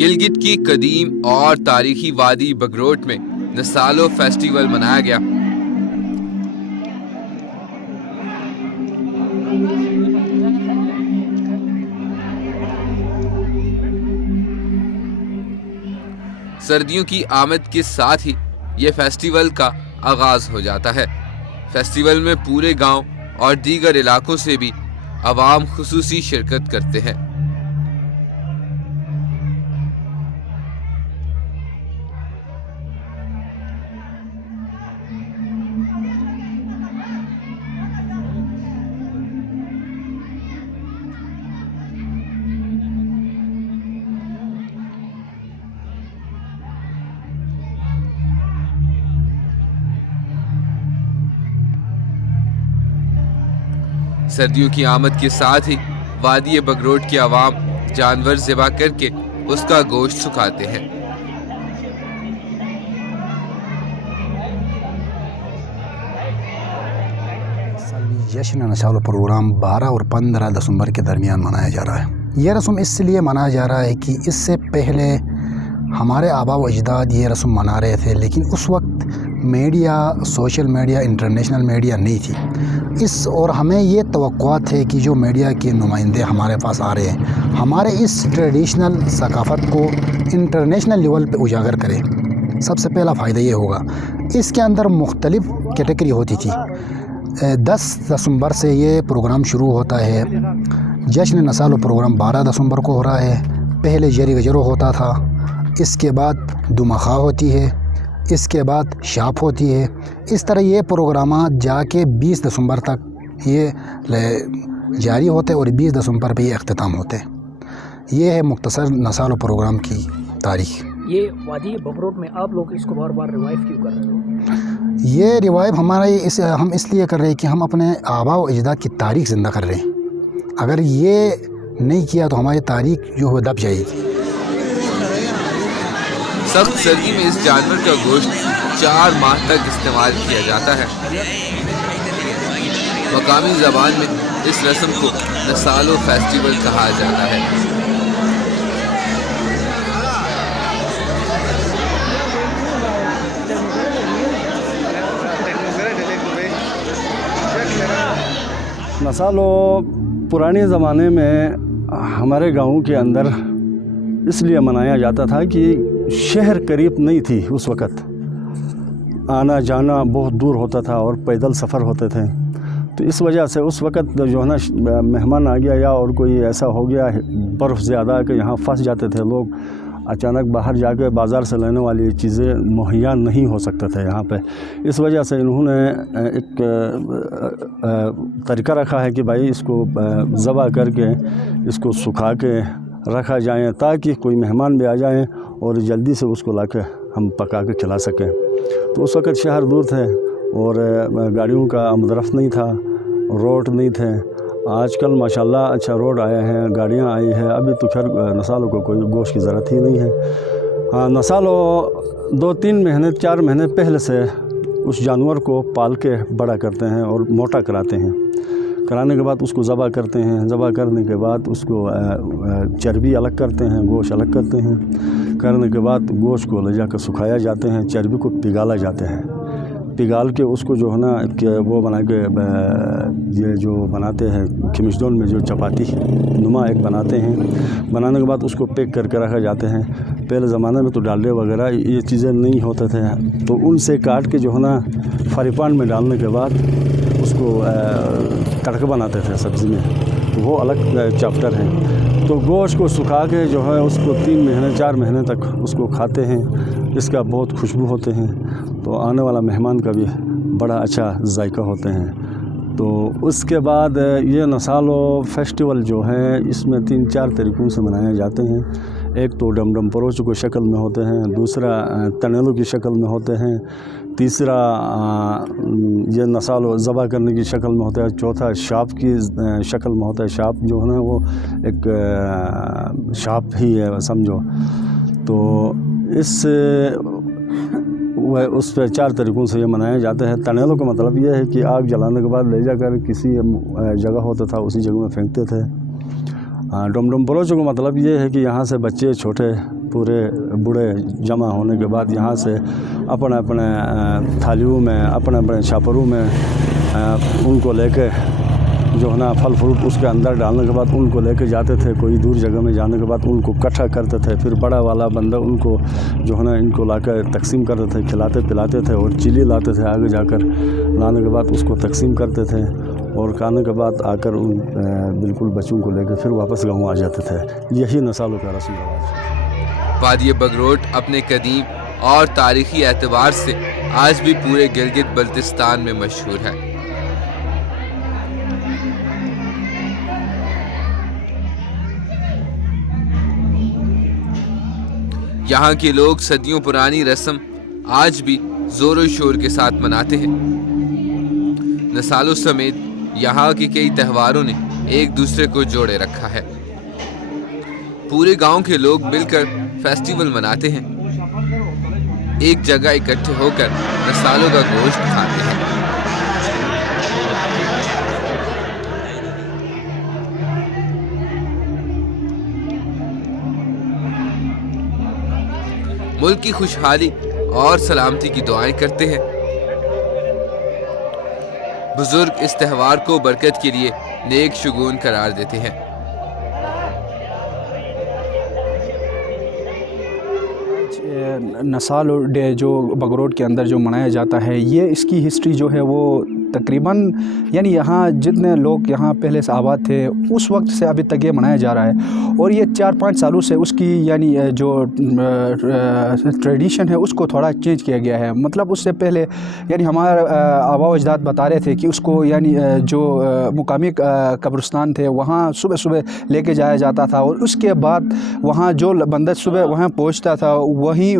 गिलगित की कदीम और तारीखी वादी बगरोट में नसालो फेस्टिवल मनाया गया। सर्दियों की आमद के साथ ही ये फेस्टिवल का आगाज हो जाता है। फेस्टिवल में पूरे गांव और दीगर इलाकों से भी अवाम खुसूसी शिरकत करते हैं। सर्दियों की आमद के साथ ही वादी बगरोट के अवाम जानवर ज़िबा करके उसका गोश्त सुखाते हैं। जश्न नसालो प्रोग्राम 12 और 15 दिसंबर के दरमियान मनाया जा रहा है। यह रस्म इसलिए मनाया जा रहा है कि इससे पहले हमारे आबा व अजदाद ये रस्म मना रहे थे, लेकिन उस वक्त media, social media, international media नहीं थी। और हमें ये तवक्कुआ थे कि जो मीडिया के नुमाइंदे हमारे पास आ रहे हैं, हमारे इस ट्रेडिशनल सकाफ़त को इंटरनेशनल लेवल पे उजागर करें। सबसे पहला फ़ायदा ये होगा। इसके अंदर मुख्तलिफ़ कैटेगरी होती थी। 10 दिसंबर से ये प्रोग्राम शुरू होता है। जश्न नसालो प्रोग्राम 12 दिसंबर को हो रहा है। पहले जरी गजरो होता था, इसके बाद दुमखा होती है, इसके बाद शाप होती है। इस तरह ये प्रोग्राम जाके 20 दिसंबर तक ये जारी होते और 20 दिसंबर पे ये अख्तिताम होते। ये है मुख्तसर नसालो प्रोग्राम की तारीख। ये वादी बगरोट में आप लोग इसको बार बार रिवाइव क्यों कर रहे हो? ये रिवाइव हम इसलिए कर रहे हैं कि हम अपने आबा व अजदाद की तारीख ज़िंदा कर रहे हैं। अगर ये नहीं किया तो हमारी तारीख जो है दब जाएगी। सख्त सर्दी में इस जानवर का गोश्त 4 माह तक इस्तेमाल किया जाता है। मकामी ज़बान में इस रस्म को नसालो फेस्टिवल कहा जाता है। नसालो पुराने ज़माने में हमारे गाँव के अंदर इसलिए मनाया जाता था कि शहर करीब नहीं थी। उस वक़्त आना जाना बहुत दूर होता था और पैदल सफ़र होते थे। तो इस वजह से उस वक़्त जो है ना, मेहमान आ गया या और कोई ऐसा हो गया, बर्फ़ ज़्यादा कि यहाँ फंस जाते थे लोग। अचानक बाहर जाके बाज़ार से लेने वाली चीज़ें मुहैया नहीं हो सकते थे यहाँ पे। इस वजह से इन्होंने एक तरीका रखा है कि भाई इसको ज़बह करके इसको सुखा के रखा जाए ताकि कोई मेहमान भी आ जाएं और जल्दी से उसको लाके हम पका के खिला सकें। तो उस वक़्त शहर दूर थे और गाड़ियों का आमदरफ्त नहीं था, रोड नहीं थे। आजकल माशाल्लाह अच्छा रोड आए हैं, गाड़ियाँ आई हैं। अभी तो खैर नसालो को कोई गोश्त की ज़रूरत ही नहीं है। हाँ, नसालो 2-3 महीने 4 महीने पहले से उस जानवर को पाल के बड़ा करते हैं और मोटा कराते हैं। कराने के बाद उसको ज़बह करते हैं। ज़बह करने के बाद उसको चर्बी अलग करते हैं, गोश्त अलग करते हैं। करने के बाद गोश्त को ले जाकर सुखाया जाते हैं, चर्बी को पिघाला जाते हैं। पिघाल के उसको जो है ना वो बना के ये जो बनाते हैं खिमिशदोन में जो चपाती नुमा एक बनाते हैं। बनाने के बाद उसको पैक करके रखा जाते हैं। पहले ज़माने में तो डालडे वगैरह ये चीज़ें नहीं होते थे, तो उनसे काट के जो है ना फ्राई में डालने के बाद उसको तड़का बनाते थे सब्ज़ी में। तो वो अलग चैप्टर है। तो गोश्त को सुखा के जो है उसको 3 महीने 4 महीने तक उसको खाते हैं। इसका बहुत खुशबू होते हैं, तो आने वाला मेहमान का भी बड़ा अच्छा जायका होते हैं। तो उसके बाद ये नसालो फेस्टिवल जो है इसमें 3-4 तरीक़ों से मनाए जाते हैं। एक तो डमडम परोचो की शक्ल में होते हैं, दूसरा तनेलो की शक्ल में होते हैं, तीसरा ये नसालो ज़बह करने की शक्ल में होता है, चौथा शाप की शक्ल में होता है। शाप जो है ना वो एक शाप ही है समझो। तो इस वह उस पर 4 तरीक़ों से ये मनाया जाता है। तनेलो का मतलब ये है कि आग जलाने के बाद ले जाकर किसी जगह होता था उसी जगह में फेंकते थे। डमडम परोचो का मतलब ये है कि यहाँ से बच्चे छोटे पूरे बूढ़े जमा होने के बाद यहाँ से अपने अपने थालियों में, अपने अपने छापरों में उनको लेके जो है ना फल फ्रूट उसके अंदर डालने के बाद उनको लेके जाते थे। कोई दूर जगह में जाने के बाद उनको इकट्ठा करते थे, फिर बड़ा वाला बंदा उनको जो है ना इनको लाकर तकसीम करते थे, खिलाते पिलाते थे और चिली लाते थे आगे जाकर, लाने के बाद उसको तकसीम करते थे और खाने के बाद आकर उन बिल्कुल बच्चों को लेकर फिर वापस गाँव आ जाते थे। यही नस्लों का रस्म रवाज। वादी बगरोट अपने कदीम और तारीखी एतबार से आज भी पूरे गिलगित बल्तिस्तान में मशहूर है। यहाँ के लोग सदियों पुरानी रस्म आज भी जोरों शोर के साथ मनाते हैं। नसालों समेत यहाँ के कई त्योहारों ने एक दूसरे को जोड़े रखा है। पूरे गांव के लोग मिलकर फेस्टिवल मनाते हैं, एक जगह इकट्ठे होकर नसालों का गोश्त खाते हैं। मुल्क की खुशहाली और सलामती की दुआएं करते हैं। बुजुर्ग इस त्यौहार को बरकत के लिए नेक शुगून करार देते हैं। नसाल डे जो बगरोट के अंदर जो मनाया जाता है, ये इसकी हिस्ट्री जो है वो तकरीबन यानी यहाँ जितने लोग यहाँ पहले से आबाद थे उस वक्त से अभी तक ये मनाया जा रहा है और ये 4-5 सालों से उसकी यानी जो ट्रेडिशन है उसको थोड़ा चेंज किया गया है। मतलब उससे पहले यानी हमारे आबा व अजदाद बता रहे थे कि उसको यानी जो मुकामी कब्रिस्तान थे वहाँ सुबह सुबह लेके जाया जाता था और उसके बाद वहाँ जो बंदा सुबह वहाँ पहुँचता था वहीं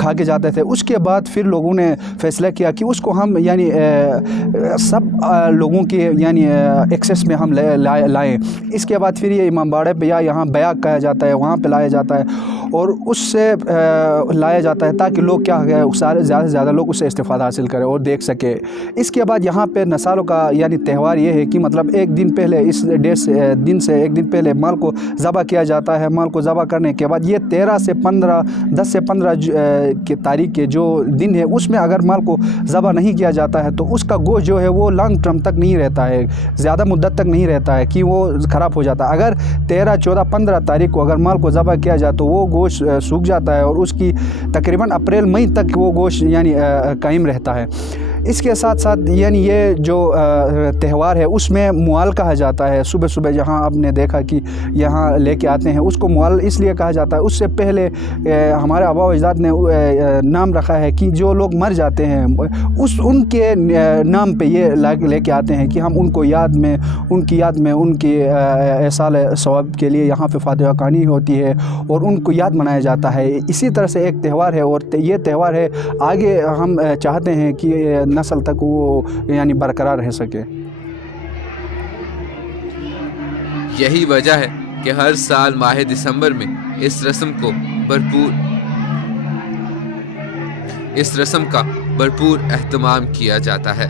खा के जाते थे। उसके बाद फिर लोगों ने फैसला किया कि उसको हम यानी सब लोगों के यानी एक्सेस में हम लाएँ। इसके बाद फिर ये इमामबाड़े पे या यहाँ बयाग कहा जाता है वहाँ पे लाया जाता है और उससे लाया जाता है ताकि लोग क्या है सारे ज़्यादा से ज़्यादा लोग उससे इस्तेफ़ादा हासिल करें और देख सके। इसके बाद यहाँ पे नसालों का यानी त्यौहार ये है कि मतलब एक दिन पहले इस दिन से एक दिन पहले माल को ज़बह किया जाता है। माल को ज़बह करने के बाद ये 10 से 15 की तारीख के जो दिन है उसमें अगर माल को ज़बह नहीं किया जाता है तो उसका गोश्त जो है वो लॉन्ग टर्म तक नहीं रहता है, ज़्यादा मुद्दत तक नहीं रहता है कि वो ख़राब हो जाता है। अगर 13, 14, 15 तारीख को अगर माल को ज़बह किया जाए तो वो गोश्त सूख जाता है और उसकी तकरीबन अप्रैल मई तक वो गोश्त यानी कायम रहता है। इसके साथ साथ यानी ये जो त्यौहार है उसमें मुआल कहा जाता है। सुबह सुबह जहाँ आपने देखा कि यहाँ लेके आते हैं उसको मुआल इसलिए कहा जाता है। उससे पहले हमारे आबा अजदाद ने नाम रखा है कि जो लोग मर जाते हैं उनके नाम पे ये लेके आते हैं कि हम उनकी याद में उनकी एहसाल सवाब के लिए यहाँ पे फातिहा खानी होती है और उनको याद मनाया जाता है। इसी तरह से एक त्यौहार है और ये त्यौहार है आगे हम चाहते हैं कि नस्ल तक वो यानी बरकरार रह सके। यही वजह है कि हर साल माह दिसंबर में इस रस्म का भरपूर एहतमाम किया जाता है।